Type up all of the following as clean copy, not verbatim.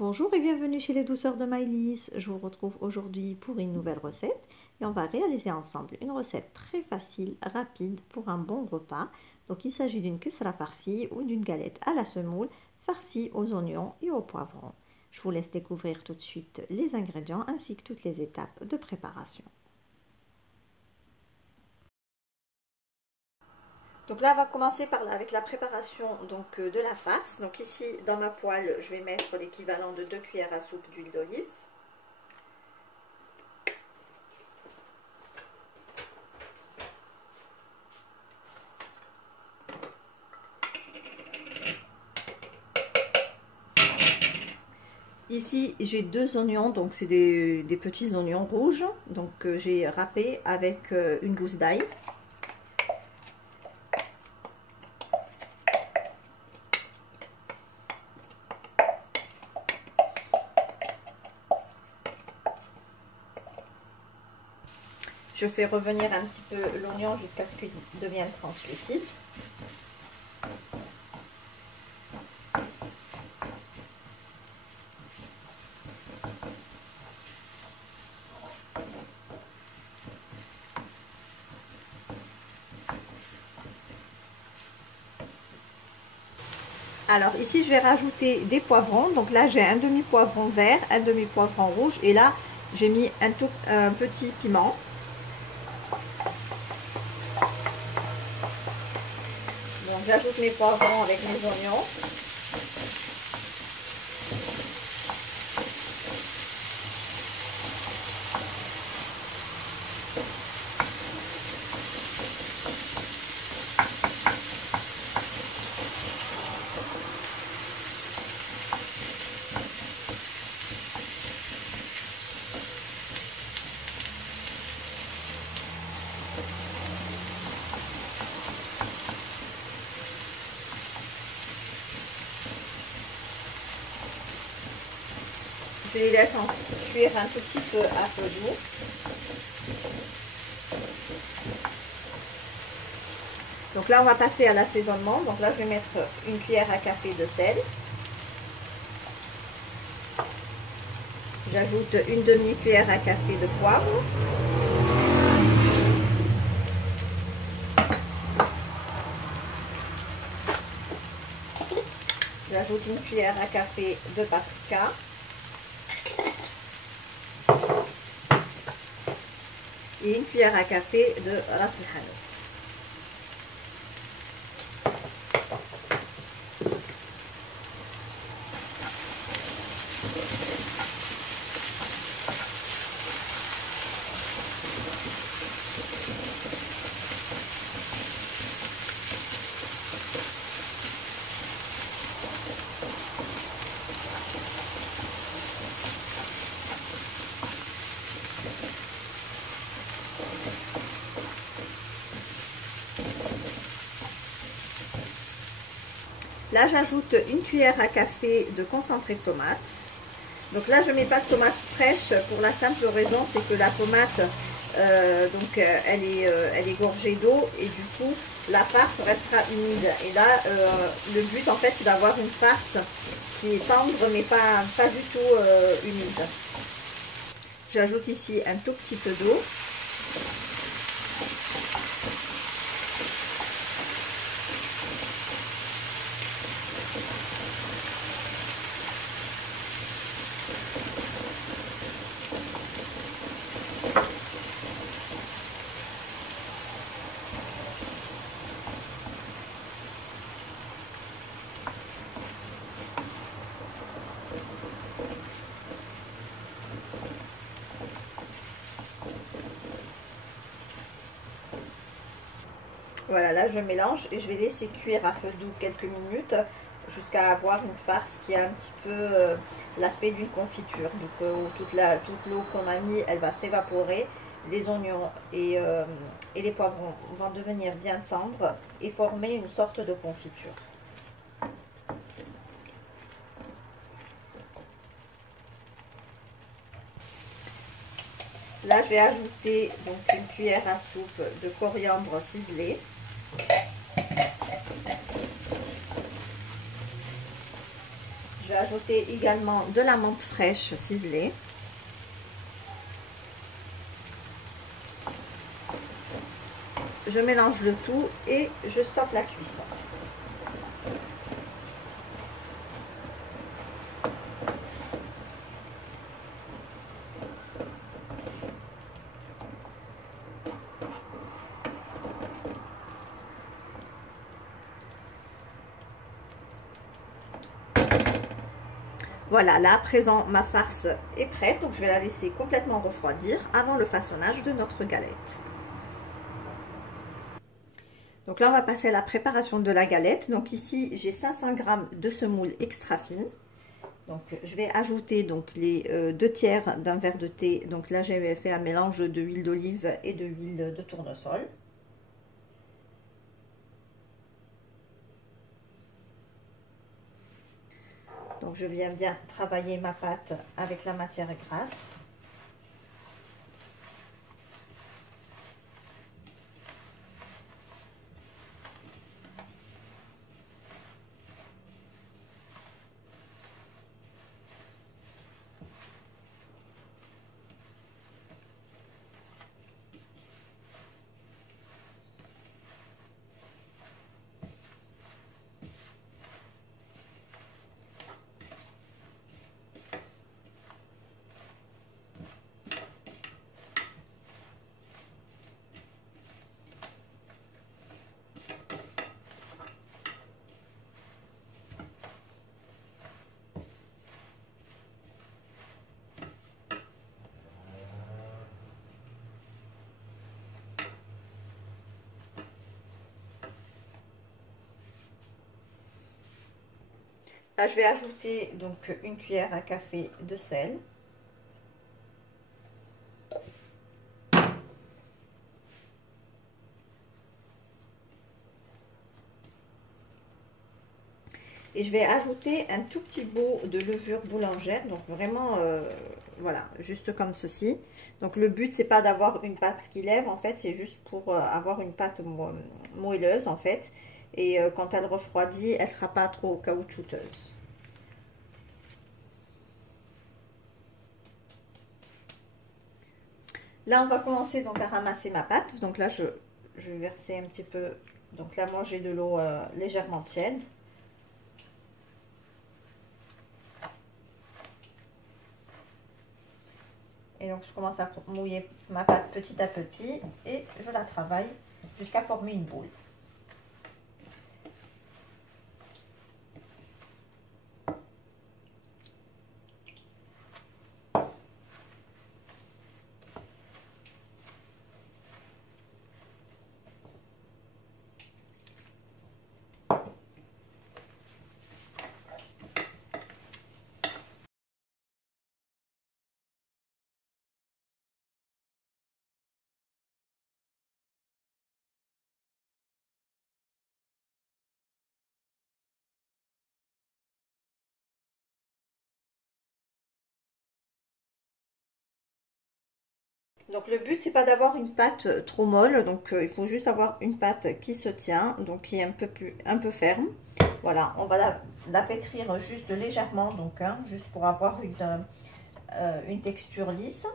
Bonjour et bienvenue chez les douceurs de Maïlis. Je vous retrouve aujourd'hui pour une nouvelle recette et on va réaliser ensemble une recette très facile, rapide pour un bon repas. Donc il s'agit d'une kisra farcie ou d'une galette à la semoule farcie aux oignons et aux poivrons. Je vous laisse découvrir tout de suite les ingrédients ainsi que toutes les étapes de préparation. Donc là, on va commencer avec la préparation de la farce. Donc ici, dans ma poêle, je vais mettre l'équivalent de 2 cuillères à soupe d'huile d'olive. Ici, j'ai 2 oignons, donc c'est des petits oignons rouges. Donc j'ai râpé avec une gousse d'ail. Je fais revenir un petit peu l'oignon jusqu'à ce qu'il devienne translucide. Alors ici, je vais rajouter des poivrons. Donc là, j'ai un demi-poivron vert, un demi-poivron rouge. Et là, j'ai mis un petit piment. Donc j'ajoute mes poivrons avec mes oignons. Je les laisse en cuire un tout petit peu à feu doux. Donc là, on va passer à l'assaisonnement. Donc là, je vais mettre une cuillère à café de sel. J'ajoute une demi-cuillère à café de poivre. J'ajoute une cuillère à café de paprika. Et une cuillère à café de ras el hanout. Là, j'ajoute une cuillère à café de concentré de tomate. Donc là, je ne mets pas de tomate fraîche pour la simple raison, c'est que la tomate, elle est gorgée d'eau et du coup, la farce restera humide. Et là, le but, en fait, c'est d'avoir une farce qui est tendre, mais pas du tout humide. J'ajoute ici un tout petit peu d'eau. Voilà, là je mélange et je vais laisser cuire à feu doux quelques minutes jusqu'à avoir une farce qui a un petit peu l'aspect d'une confiture. Donc toute l'eau qu'on a mis, elle va s'évaporer. Les oignons et les poivrons vont devenir bien tendres et former une sorte de confiture. Là, je vais ajouter donc une cuillère à soupe de coriandre ciselé. vais ajouter également de la menthe fraîche ciselée. Je mélange le tout et je stoppe la cuisson. Voilà, là à présent ma farce est prête, donc je vais la laisser complètement refroidir avant le façonnage de notre galette. Donc là on va passer à la préparation de la galette. Donc ici j'ai 500 g de semoule extra fine. Donc je vais ajouter donc les 2 tiers d'un verre de thé. Donc là j'ai fait un mélange de huile d'olive et de huile de tournesol. Donc je viens bien travailler ma pâte avec la matière grasse. Là, je vais ajouter donc 1 cuillère à café de sel. Et je vais ajouter un tout petit pot de levure boulangère, donc vraiment, voilà, juste comme ceci. Donc le but, c'est pas d'avoir une pâte qui lève, en fait, c'est juste pour avoir une pâte moelleuse, en fait. Et quand elle refroidit, elle sera pas trop caoutchouteuse. Là, on va commencer donc à ramasser ma pâte. Donc là, je vais verser un petit peu. Donc là, moi, j'ai de l'eau légèrement tiède. Et donc, je commence à mouiller ma pâte petit à petit et je la travaille jusqu'à former une boule. Donc le but, c'est pas d'avoir une pâte trop molle, donc il faut juste avoir une pâte qui se tient, donc qui est un peu ferme. Voilà, on va la pétrir juste légèrement, donc juste pour avoir une texture lisse.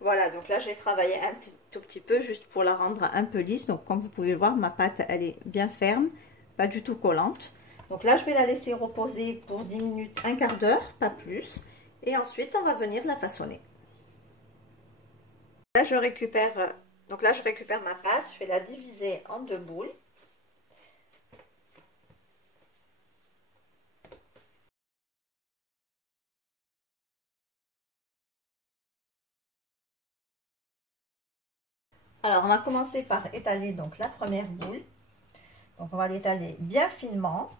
Voilà, donc là j'ai travaillé un tout petit peu juste pour la rendre un peu lisse. Donc comme vous pouvez voir, ma pâte elle est bien ferme, pas du tout collante. Donc là je vais la laisser reposer pour 10 minutes, un quart d'heure, pas plus. Et ensuite on va venir la façonner. Là je récupère, ma pâte, je vais la diviser en 2 boules. Alors on va commencer par étaler donc la première boule. Donc on va l'étaler bien finement.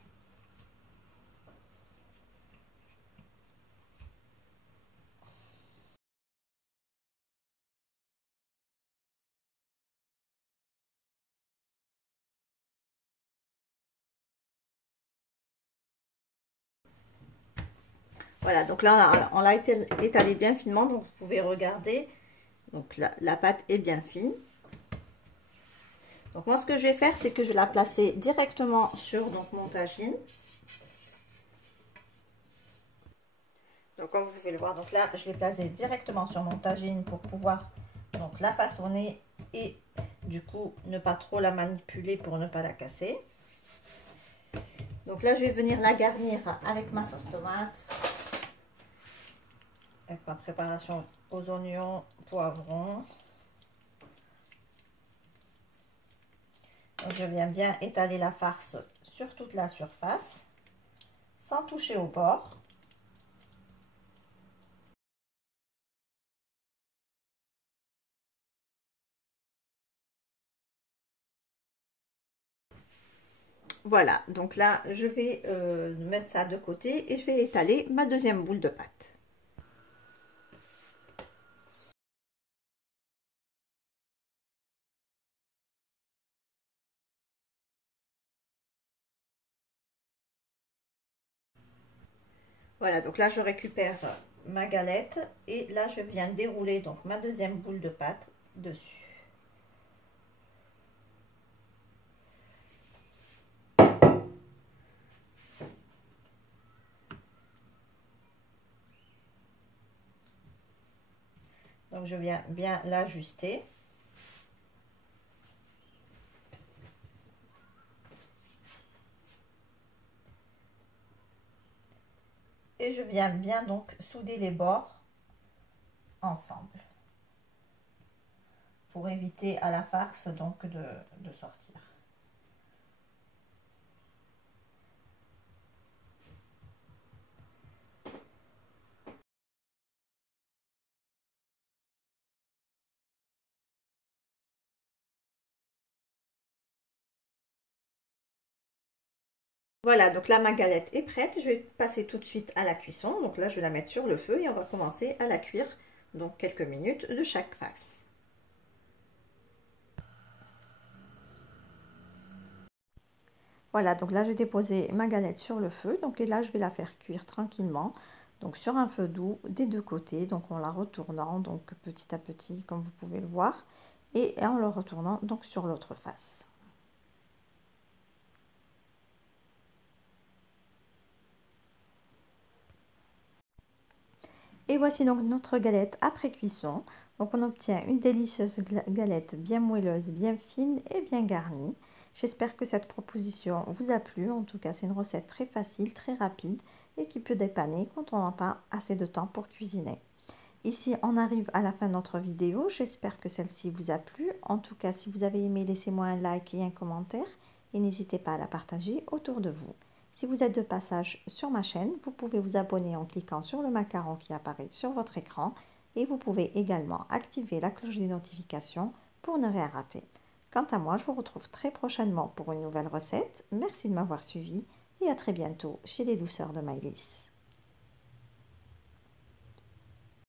Voilà, donc là on l'a étalé bien finement, donc vous pouvez regarder. Donc la pâte est bien fine. Donc moi ce que je vais faire, c'est que je vais la placer directement sur donc, mon tagine. Donc comme vous pouvez le voir, donc là je l'ai placée directement sur mon tagine pour pouvoir donc la façonner et du coup ne pas trop la manipuler pour ne pas la casser. Donc là je vais venir la garnir avec ma sauce tomate, avec ma préparation aux oignons, poivrons. Donc je viens bien étaler la farce sur toute la surface sans toucher au bord. Voilà, donc là, je vais mettre ça de côté et je vais étaler ma deuxième boule de pâte. Voilà, donc là, je récupère ma galette et là, je viens dérouler donc ma deuxième boule de pâte dessus. Donc je viens bien l'ajuster. Et je viens bien donc souder les bords ensemble pour éviter à la farce donc de sortir. Voilà, donc là ma galette est prête. Je vais passer tout de suite à la cuisson. Donc là je vais la mettre sur le feu et on va commencer à la cuire donc quelques minutes de chaque face. Voilà, donc là j'ai déposé ma galette sur le feu. Donc et là je vais la faire cuire tranquillement. Donc sur un feu doux des deux côtés. Donc en la retournant donc petit à petit comme vous pouvez le voir. Et en le retournant donc sur l'autre face. Et voici donc notre galette après cuisson. Donc on obtient une délicieuse galette bien moelleuse, bien fine et bien garnie. J'espère que cette proposition vous a plu. En tout cas, c'est une recette très facile, très rapide et qui peut dépanner quand on n'a pas assez de temps pour cuisiner. Ici, on arrive à la fin de notre vidéo. J'espère que celle-ci vous a plu. En tout cas, si vous avez aimé, laissez-moi un like et un commentaire. Et n'hésitez pas à la partager autour de vous. Si vous êtes de passage sur ma chaîne, vous pouvez vous abonner en cliquant sur le macaron qui apparaît sur votre écran. Et vous pouvez également activer la cloche des notifications pour ne rien rater. Quant à moi, je vous retrouve très prochainement pour une nouvelle recette. Merci de m'avoir suivi et à très bientôt chez les douceurs de Maëlys.